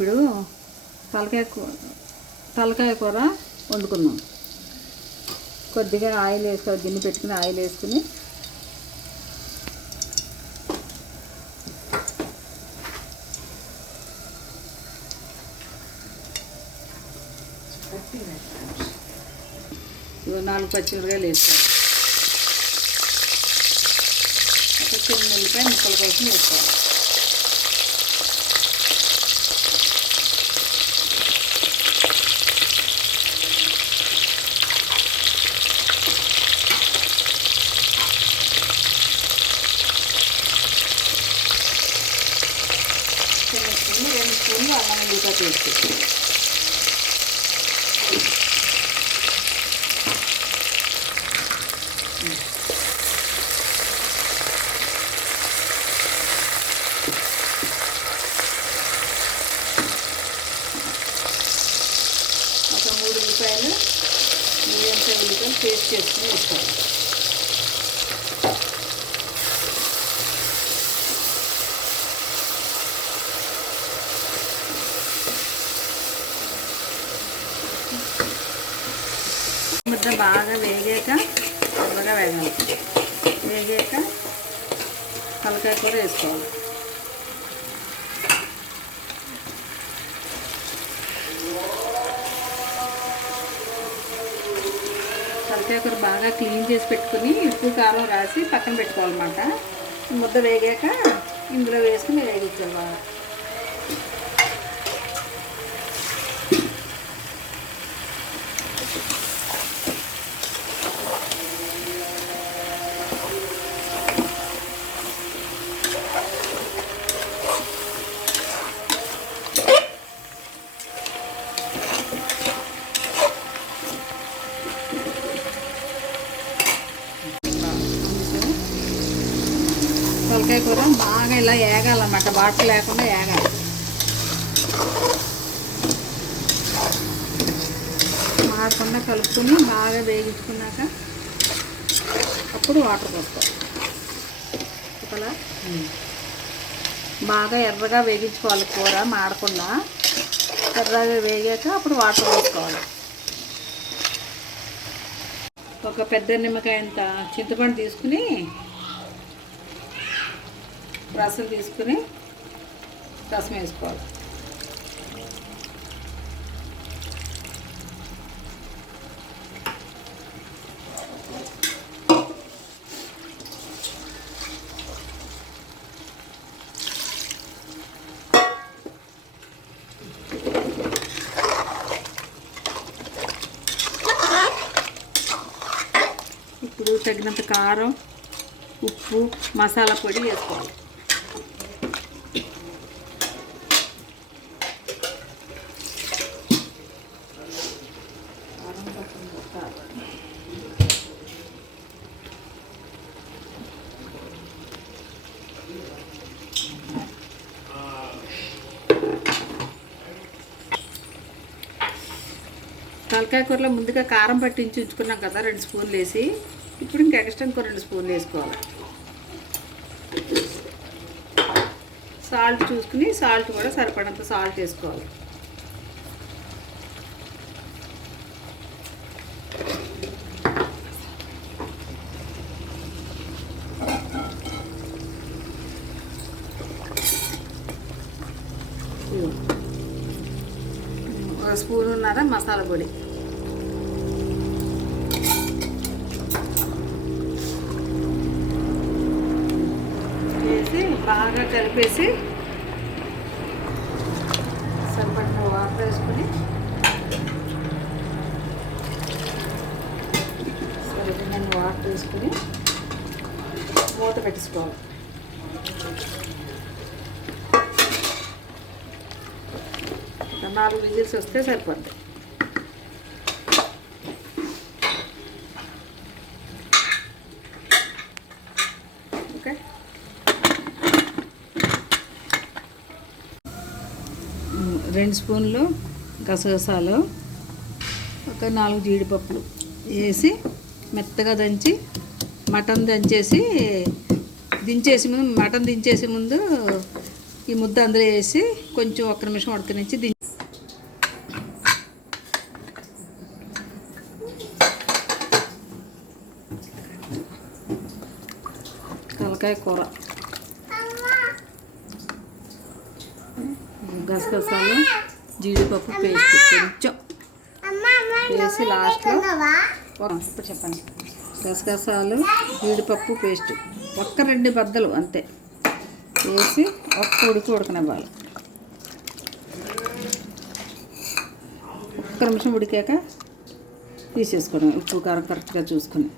ఇప్పుడు తలకాయ కూర వండుకుందాం. కొద్దిగా ఆయిల్ వేసుకోవాలి, గిన్నె పెట్టుకుని ఆయిల్ వేసుకుని ఇవి 4 పచ్చిమిరకాయలు వేసుకోవాలి. ఒక చిన్న ఉల్లిపాయ ముక్కల కోసం వేసుకోవాలి. చిన్న స్పూన్ 2 స్పూన్లు అల్లం వెల్లుల్లిపాయ పేస్ట్. ఒక 3 ఉల్లిపాయలు మీడియం సైజ్ ఉల్లిపాయలు పేస్ట్ చేసుకుని వేసుకోవాలి. ముద్ద బాగా వేగాక ఎర్రగా వేగాలి. వేగాక తలకాయ కూర వేసుకోవాలి. తలకాయ కూర బాగా క్లీన్ చేసి పెట్టుకుని ఉప్పు కారం రాసి పక్కన పెట్టుకోవాలన్నమాట. ముద్ద వేగాక ఇందులో వేసుకుని వేగించాలి. తలకాయ కూర బాగా ఇలా వేగాలన్నమాట, వాటర్ లేకుండా వేగాలి. మాడకుండా కలుపుకొని బాగా వేగించుకున్నాక అప్పుడు వాటర్ పోసుకోవాలి. అలా బాగా ఎర్రగా వేగించుకోవాలి కూర మాడకుండా. ఎర్రగా వేగాక అప్పుడు వాటర్ పోసుకోవాలి. ఒక పెద్ద నిమ్మకాయ అంత చింతపండు తీసుకుని రసం తీసుకుని రసం వేసుకోవాలి. ఇప్పుడు తగినంత కారం, ఉప్పు, మసాలా పొడి వేసుకోవాలి. తలకాయ కూరలో ముందుగా కారం పట్టించి ఉంచుకున్నాం కదా 2 స్పూన్లు వేసి, ఇప్పుడు ఇంకా ఎక్స్ట్రా ఇంకో 2 స్పూన్లు వేసుకోవాలి. సాల్ట్ చూసుకుని సాల్ట్ కూడా సరిపడంత సాల్ట్ వేసుకోవాలి. ఒక స్పూనున్నర మసాలా పొడి వేసి బాగా కలిపేసి సరిపడిన వాటర్ వేసుకొని సరిపడిన వాటర్ వేసుకొని మూత పెట్టేసుకోవాలి. ఒక 4 విజిల్స్ వస్తే సరిపోద్ది. ఓకే, 2 స్పూన్లు గసగసాలు, ఒక 4 జీడిపప్పులు వేసి మెత్తగా దంచి మటన్ దించేసి ముందు ఈ ముద్ద అందులో వేసి కొంచెం ఒక్క నిమిషం ఉడకనిచ్చి తలకాయ కూర గసగసాలు జీడిపప్పు పేస్ట్ కొంచెం వేసి లాస్ట్లో ఇప్పుడు చెప్పండి. గసగసాలు జీడిపప్పు పేస్ట్ ఒక్క 2 బద్దలు అంతే వేసి ఒక్క ఉడకనివ్వాలి. ఒక్క నిమిషం ఉడికాక తీసేసుకోవడం, ఉప్పు కారం కరెక్ట్గా చూసుకొని.